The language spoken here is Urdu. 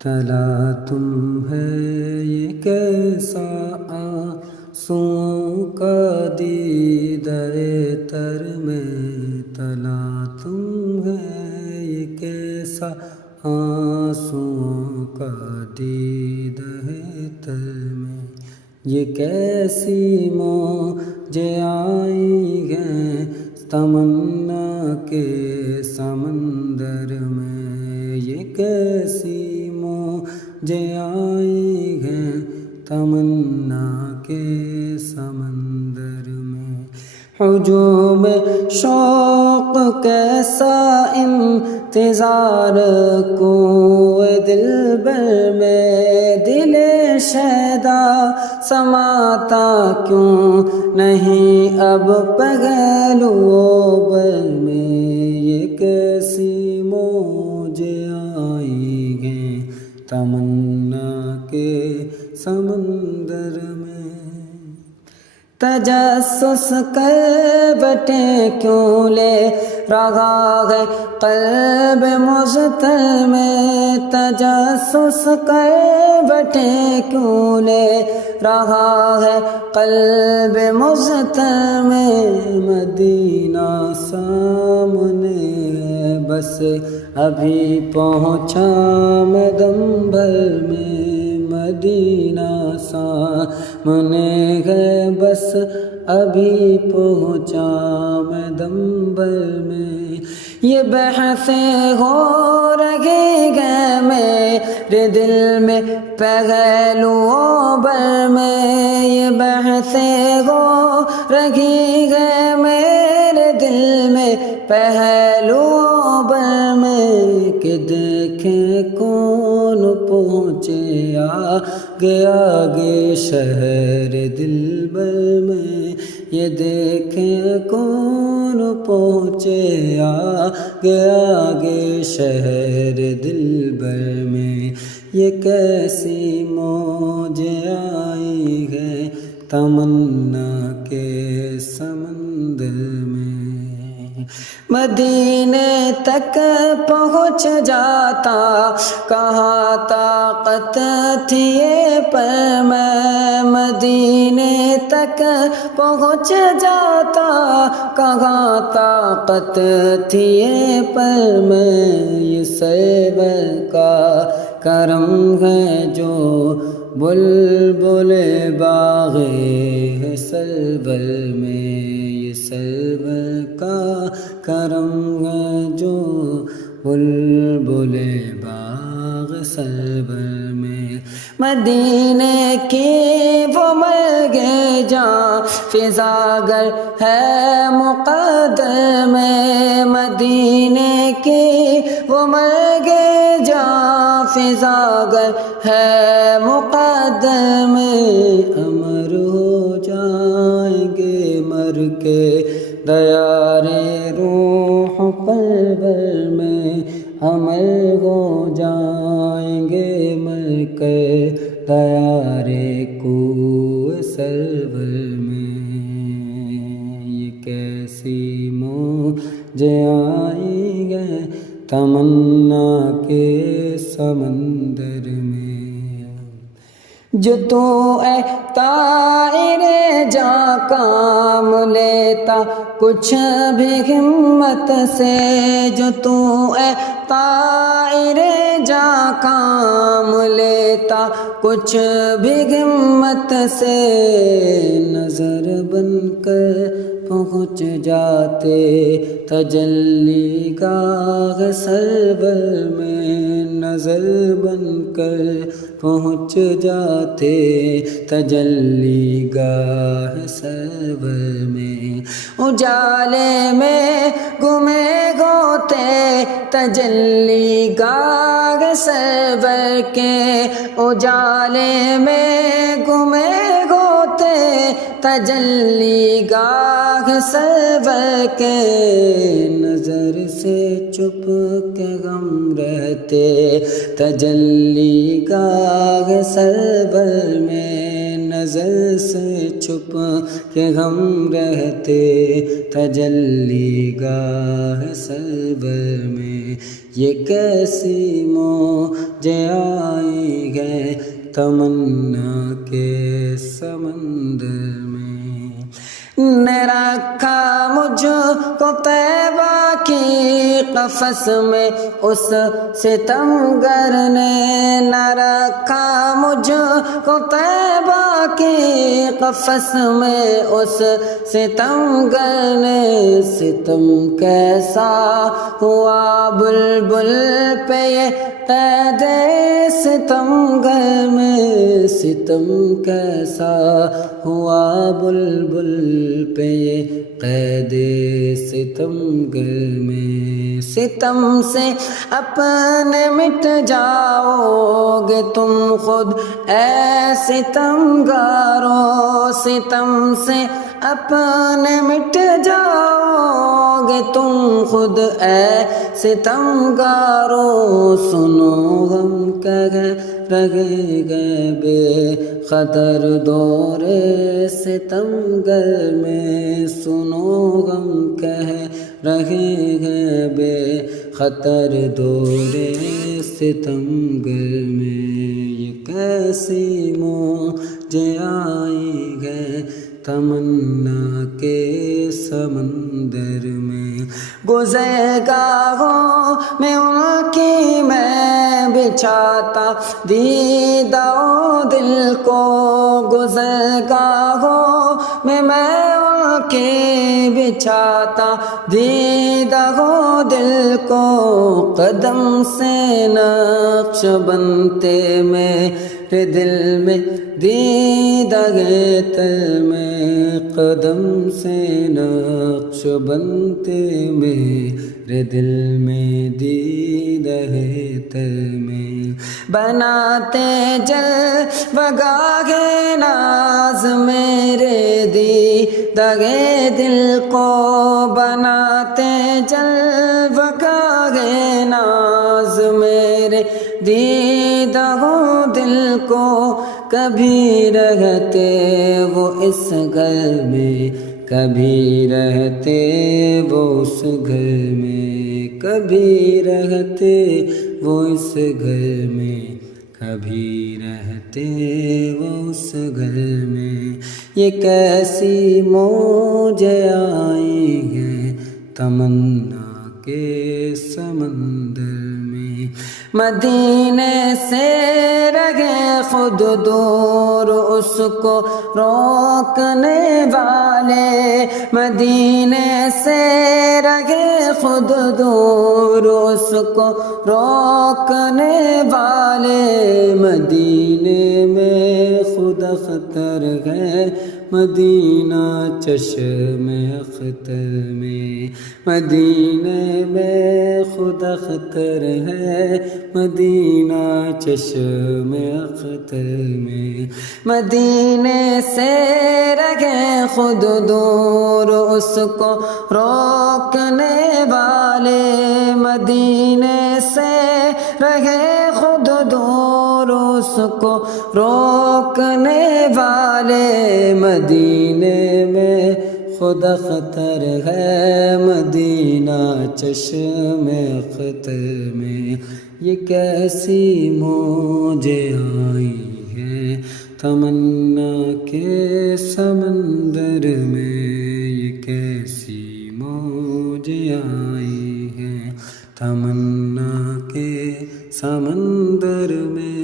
تلا تم ہے یہ کیسا آنسوؤں کا دیدہ تر میں، تلا تم ہے یہ کیسا آنسوؤں کا دیدہ تر میں، یہ کیسی موجیں آئی ہیں تمنا کے سمندر میں، یہ کیسی موجیں آئی ہیں تمنا کے سمندر میں، ہجوم شوق کیسا انتظار کو دلبر میں، دل شیدا سماتا کیوں نہیں اب پہلو بر میں، یہ کیسی موجیں آئی ہیں تمنا کے سمندر میں، تجسس کربٹیں کیوں لے رہا ہے قلب مضطر میں، تجسس کربٹیں کیوں لے رہا ہے قلب مضطر میں، مدینہ سامنے ہے بس ابھی پہنچا میں دم بھر میں، مدینہ سامنے ہے بس ابھی پہنچا میں دم بھر میں، یہ بحثیں ہو رہی ہیں میرے دل میں پہلوؤں بر میں، یہ بحثیں ہو رہی ہیں میرے دل میں پہلوؤں بر میں، کہ دیکھیں کون پہنچے آگے آگے شہر دلبر میں، یہ دیکھیں کون پہنچے آگے آگے شہر دلبر میں، یہ کیسی موجیں آئی ہیں تمنا کے سمندر میں، مدینے تک پہنچ جاتا کہاں طاقت تھی یہ پر میں، مدینے تک پہنچ جاتا کہاں طاقت تھی یہ پر میں، یہ سرور کا کرم ہے جو بلبل باغ سرور میں، یہ سرور کا کرم ہے جو بلبل باغ سرور میں، مدینے کی وہ مرگے جاں فضا گر ہے مقدر میں، مدینے کی وہ مرگے جاں فضا گر ہے مقدر میں، امر ہو جائیں گے مر کے دیارے روح پرور میں، امر ہو جائیں گے مر کے دیارے کوہ سرور میں، یہ کیسی موجیں آئی ہیں تمنا کے سمندر میں، جو تو اے طائر جاں کام لیتا کچھ بھی ہمت سے، جو تو اے طائر جاں کام لیتا کچھ بھی ہمت سے، نظر بن کر پہنچ جاتے تجلی گاہ سرور میں، نظر بن کر پہنچ جاتے تجلی گاہ سرور میں، اجالے میں گمے ہوتے تجلی گاہ سرور کے، اجالے میں گمے ہوتے تجلی گاہ سرور کے، نظر سے چھپ کے غم رہتے تجلی گاہ سرور میں، نظر سے چھپ کے غم رہتے تجلی گاہ سرور میں، یہ کیسی موجیں آئی ہے تمنا کے سمندر میں۔ نے رکھا مجھ کو طیبہ کی قفس میں اس ستمگر نے، نہ رکھا مجھ کو طیبہ کی قفس میں اس ستمگر نے۔ ستم کیسا ہوا بلبل پہ یہ قید ستمگر میں، ستم کیسا ہوا بلبل پہ یہ قید ستمگر میں۔ ستم سے اپنے مٹ جاؤ گے تم خود اے ستمگارو، ستم سے اپنے مٹ جاؤ گے تم خود اے ستمگارو۔ سنو غم کہہ رہے گئے بے قدر دور ستمگر میں، سنو غم کہہ رہے ہیں بے خطر دور ستمگر میں۔ یہ کیسی موجیں آئی ہے تمنا کے سمندر میں، گزرگاہوں میں ان کی میں بچھاتا دیدہ دل کو، گزرگاہوں میں ان کی بچھاتا دیدہ دل کو، قدم سے نقش بنتے میرے دل میں دیدہ تر میں، قدم سے نقش بنتے میرے دل میں دیدہ تر میں، بناتے جلوگاہ ناز میرے دیدہ دل کو، بناتے جلوگاہ ناز میرے دیدہ دل کو، کبھی رہتے وہ اس گھر میں، کبھی رہتے وہ اس گھر میں، کبھی رہتے وہ اس گھر میں، کبھی رہتے وہ اس گھر میں۔ یہ کیسی موجیں آئی ہیں تمنا کے سمندر میں، مدینے سے رہے خود دور اس کو روکنے والے، مدینے سے رہے خود دور اس کو روکنے والے، مدینے میں خود اختر ہے مدینہ چشم اختر میں، مدینے میں خود اختر ہے مدینہ چشم اختر میں، مدینے سے رہے خود دور اس کو روکنے والے، مدینے سے رہے خود دور اس کو روکنے والے، مدینے میں خود اختر ہے مدینہ چشم اختر میں۔ یہ کیسی موجیں آئی ہیں تمنا کے سمندر میں، یہ کیسی موجیں آئی ہیں تمنا کے سمندر میں۔